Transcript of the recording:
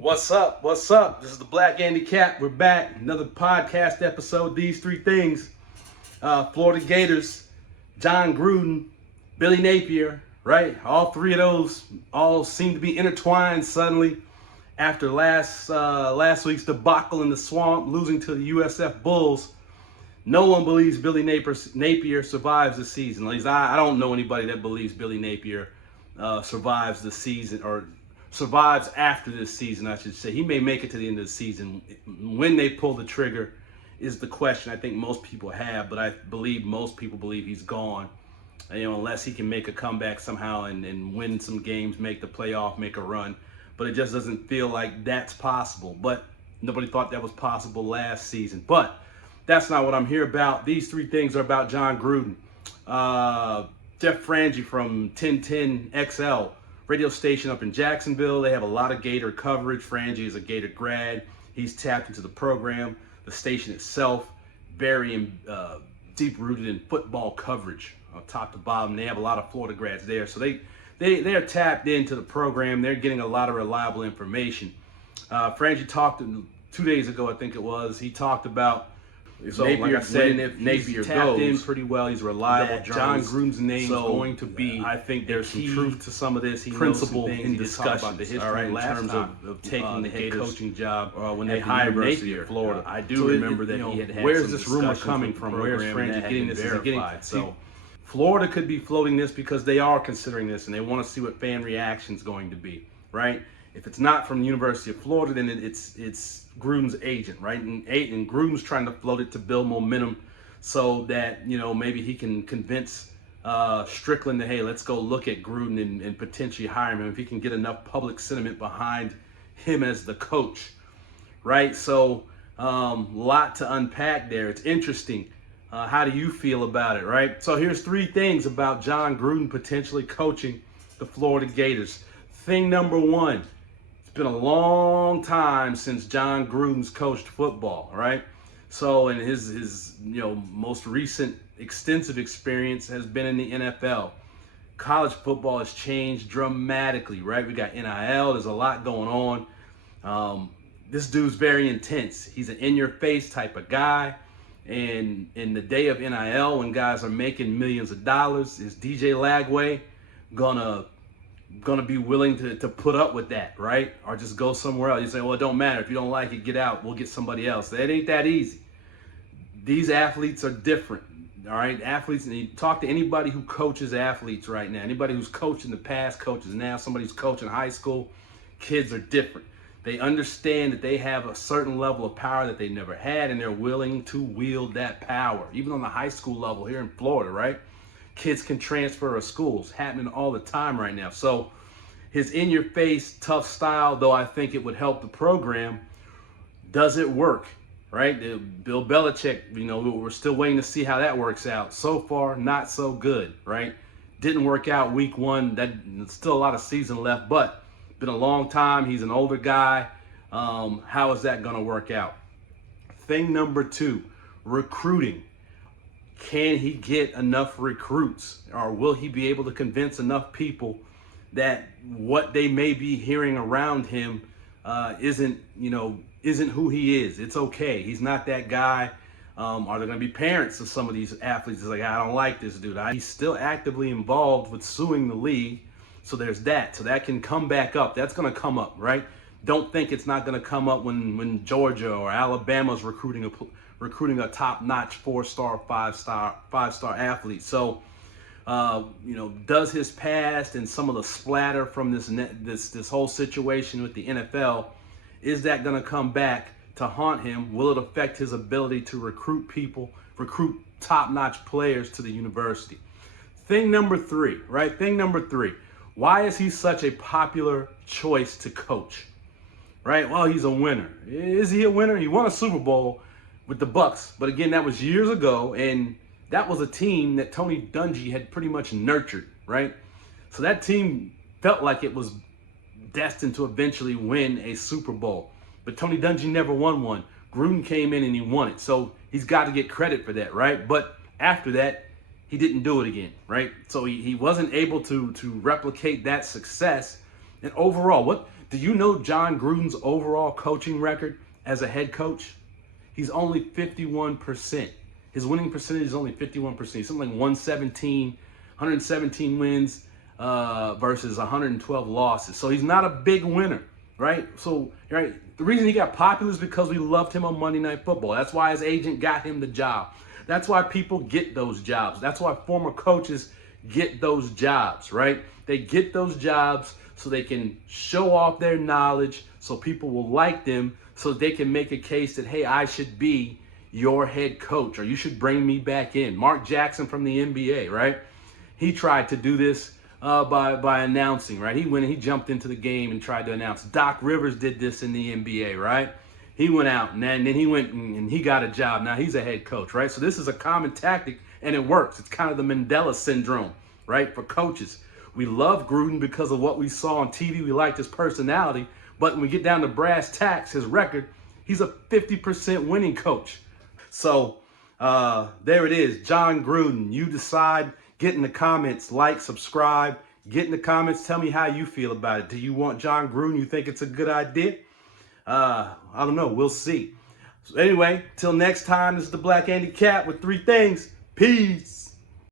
What's up? What's up? This is the Black Handicap. We're back. Another podcast episode. These three things. Florida Gators, Jon Gruden, Billy Napier, right? All three of those all seem to be intertwined suddenly after last week's debacle in the swamp, losing to the USF Bulls. No one believes Billy Napier survives the season. At least I don't know anybody that believes Billy Napier survives the season, or survives after this season, I should say. He may make it to the end of the season. When they pull the trigger is the question I think most people have, but I believe most people believe he's gone. Unless he can make a comeback somehow and win some games, make the playoff, make a run. But it just doesn't feel like that's possible. But nobody thought that was possible last season. But that's not what I'm here about. These three things are about Jon Gruden. Jeff Frangie from 1010 XL radio station up in Jacksonville. They have a lot of Gator coverage. Frangie is a Gator grad. He's tapped into the program. The station itself, very deep-rooted in football coverage, top to bottom. They have a lot of Florida grads there, so they're tapped into the program. They're getting a lot of reliable information. Frangie talked 2 days ago, I think it was. He talked about, so Napier, like I said, if Napier tapped in pretty well, he's reliable. Jon Gruden's name is going to be. I think there's some truth to some of this. He principle in discussion about the history, in terms of taking the head coaching job when they hired Napier, Florida. I do remember that he had where's this rumor coming from? Where's Frangie getting this? Is getting so. Florida could be floating this because they are considering this and they want to see what fan reaction is going to be, right? If it's not from the University of Florida, then it's Gruden's agent, right? And Gruden's trying to float it to build momentum so that, maybe he can convince Strickland that, hey, let's go look at Gruden and potentially hire him if he can get enough public sentiment behind him as the coach, right? So lot to unpack there. It's interesting. How do you feel about it, right? So here's three things about Jon Gruden potentially coaching the Florida Gators. Thing number one, it's been a long time since Jon Gruden's coached football, right? So, and his most recent extensive experience has been in the NFL. College football has changed dramatically, right? We got NIL, there's a lot going on. This dude's very intense. He's an in-your-face type of guy. And in the day of NIL, when guys are making millions of dollars, is DJ Lagway gonna be willing to put up with that, right? Or just go somewhere else? You say, well, it don't matter. If you don't like it, get out. We'll get somebody else. That ain't that easy. These athletes are different, all right? Athletes, and you talk to anybody who coaches athletes right now, anybody who's coached in the past, coaches now, somebody who's coaching high school, kids are different. They understand that they have a certain level of power that they never had, and they're willing to wield that power. Even on the high school level here in Florida, right? Kids can transfer to schools, happening all the time right now. So his in-your-face, tough style, though I think it would help the program, does it work, right? Bill Belichick, we're still waiting to see how that works out. So far, not so good, right? Didn't work out week one. There's still a lot of season left, but been a long time. He's an older guy. How is that going to work out? Thing number two, recruiting. Can he get enough recruits, or will he be able to convince enough people that what they may be hearing around him isn't who he is? It's okay. He's not that guy. Are there going to be parents of some of these athletes that's like, I don't like this dude? He's still actively involved with suing the league. So there's that. So that can come back up. That's going to come up, right? Don't think it's not going to come up when Georgia or Alabama's recruiting a top-notch 4-star, 5-star athlete. So, does his past and some of the splatter from this whole situation with the NFL, is that going to come back to haunt him? Will it affect his ability to recruit top-notch players to the university? Thing number three, right? Thing number three. Why is he such a popular choice to coach? Right? Well, he's a winner. Is he a winner? He won a Super Bowl with the Bucs, but again, that was years ago, and that was a team that Tony Dungy had pretty much nurtured, right? So that team felt like it was destined to eventually win a Super Bowl, but Tony Dungy never won one. Gruden came in and he won it, so he's got to get credit for that, right? But after that, he didn't do it again, right? So he wasn't able to replicate that success And overall, what do you know Jon Gruden's overall coaching record as a head coach? He's only 51%. His winning percentage is only 51%. Something like 117 wins versus 112 losses. So he's not a big winner, right? So, right, the reason he got popular is because we loved him on Monday Night Football. That's why his agent got him the job. That's why people get those jobs. That's why former coaches get those jobs, right? They get those jobs so they can show off their knowledge, so people will like them, so they can make a case that, hey, I should be your head coach, or you should bring me back in. Mark Jackson from the NBA, right? He tried to do this by announcing, right? He jumped into the game and tried to announce. Doc Rivers did this in the NBA, right? He went out and then he went and he got a job. Now he's a head coach, right? So this is a common tactic and it works. It's kind of the Mandela syndrome, right? For coaches. We love Gruden because of what we saw on TV. We liked his personality. But when we get down to brass tacks, his record, he's a 50% winning coach. So there it is, Jon Gruden. You decide. Get in the comments, like, subscribe. Get in the comments. Tell me how you feel about it. Do you want Jon Gruden? You think it's a good idea? I don't know. We'll see. So anyway, till next time, this is the Black Andy Cat with 3 things. Peace.